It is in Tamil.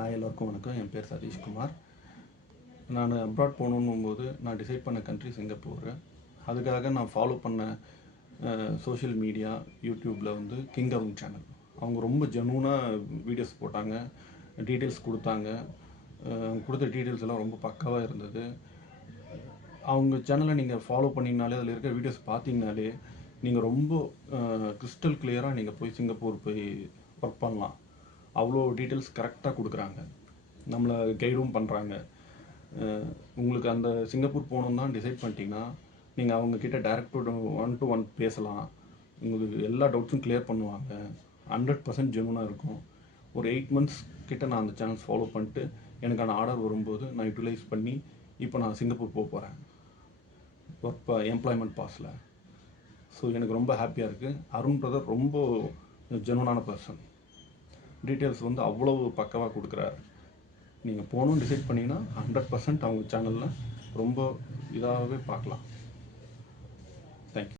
ஹாய் எல்லாருக்கும் வணக்கம். என் பேர் சதீஷ்குமார். நான் அப்ராட் போகணுன்னும்போது நான் டிசைட் பண்ண கண்ட்ரி சிங்கப்பூர். அதுக்காக நான் ஃபாலோ பண்ண சோஷியல் மீடியா யூடியூப்பில் வந்து கிங் அருண் சேனல். அவங்க ரொம்ப ஜெனூனாக வீடியோஸ் போட்டாங்க, டீட்டெயில்ஸ் கொடுத்தாங்க. கொடுத்த டீட்டெயில்ஸ் எல்லாம் ரொம்ப பக்காவாக இருந்தது. அவங்க சேனலை நீங்கள் ஃபாலோ பண்ணிங்கனாலே, அதில் இருக்கிற வீடியோஸ் பார்த்தீங்கனாலே நீங்கள் ரொம்ப கிறிஸ்டல் கிளியராக நீங்கள் போய் சிங்கப்பூர் போய் ஒர்க் பண்ணலாம். அவ்வளோ டீட்டெயில்ஸ் கரெக்டாக கொடுக்குறாங்க, நம்மளை கைடும் பண்ணுறாங்க. உங்களுக்கு அந்த சிங்கப்பூர் போகணுன்னு தான் டிசைட் பண்ணிட்டீங்கன்னா நீங்கள் அவங்கக்கிட்ட டேரக்ட் டு ஒன் பேசலாம். உங்களுக்கு எல்லா டவுட்ஸும் கிளியர் பண்ணுவாங்க. 100% ஜெனுவனாக இருக்கும். ஒரு 8 months கிட்ட நான் அந்த சேனல்ஸ் ஃபாலோ பண்ணிட்டு எனக்கான ஆர்டர் வரும்போது நான் யூட்டிலைஸ் பண்ணி இப்போ நான் சிங்கப்பூர் போக போகிறேன் எம்ப்ளாய்மெண்ட் பாஸில். ஸோ எனக்கு ரொம்ப ஹாப்பியாக இருக்குது. அருண் பிரதர் ரொம்ப ஜெனுவனான பர்சன். டீட்டெயில்ஸ் வந்து அவ்வளோ பக்கவாக கொடுக்குறாரு. நீங்கள் போகணுன்னு டிசைட் பண்ணிங்கன்னா 100% அவங்க சேனலில் ரொம்ப இதாகவே பார்க்கலாம். தேங்க்யூ.